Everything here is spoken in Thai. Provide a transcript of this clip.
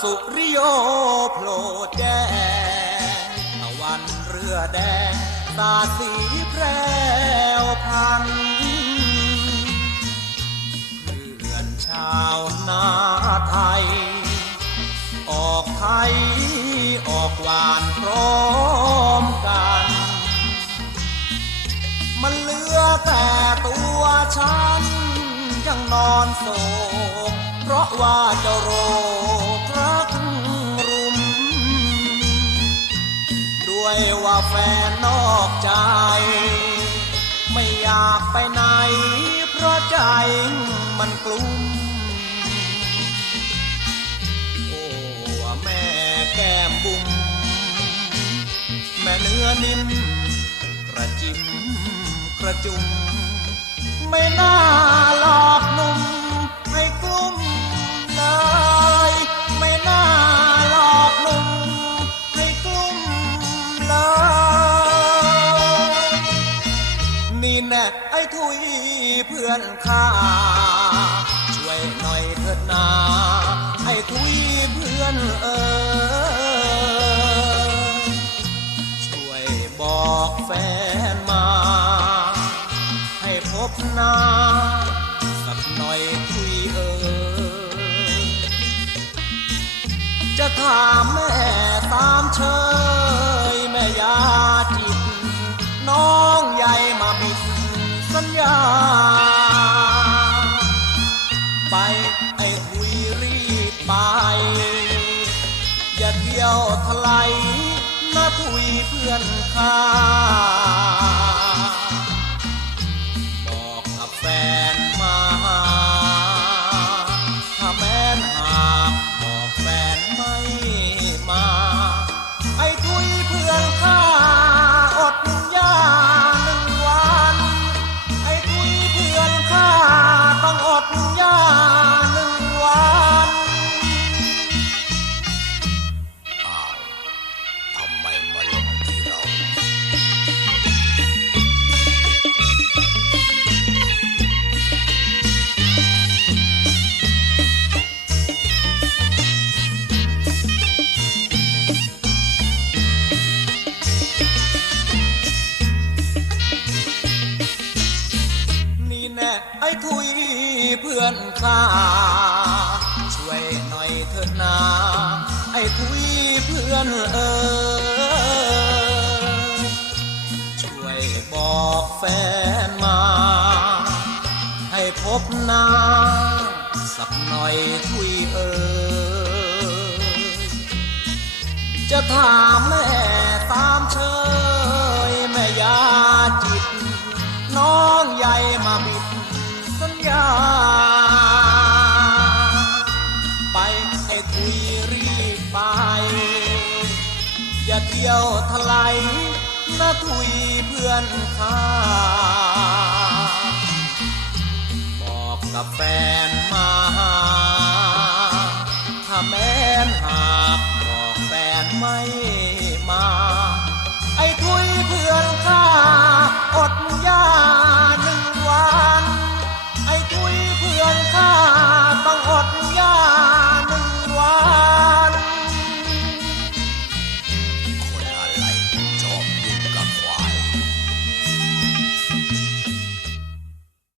สุริโยโผล่แจ้งตะวันเรือแดงสาสีแพรวพันเพื่อนชาวนาไทย ออกไทย ออกหวานพร้อมกัน มันเหลือแต่ตัวฉัน ยังนอนโศกเพราะว่าเจ้าโรค ด้วยว่าแฟนนอกใจ ไม่อยากไปไหน เพราะใจมันกลุ้มโอ้ว่าแม่แก้มบุ๋มแม่เนื้อนิ่มกระจิมกระจุมไม่น่าหลอกหนุ่ม ไอ้ทุยเพื่อนข้า ช่วยหน่อยเถิดนาไอ้ทุยเพื่อนเออช่วยบอกแฟนมา ให้พบหน้าสักหน่อยคุยเออจะถามแม่ตามเชยแม่ยาจิ สัญญา ไปไอ้คุยรีบไป อย่าเที่ยวทลายนะทุยเพื่อนข้า พื่า ช่วยหน่อยเถิดนาไอ้ทุยเพื่อนเออช่วยบอกแฟนมา ให้พบหน้า สักหน่อยทุยเออจะถามแม่ตามเชยแม่ยาจิต น้องใหญ่มาบิดสัญญา ทุยรีบไป อย่าเที่ยวทลายนะทุยเพื่อนข้าบอกกับแฟนมาถ้าแม้นหากบอกแฟนไม่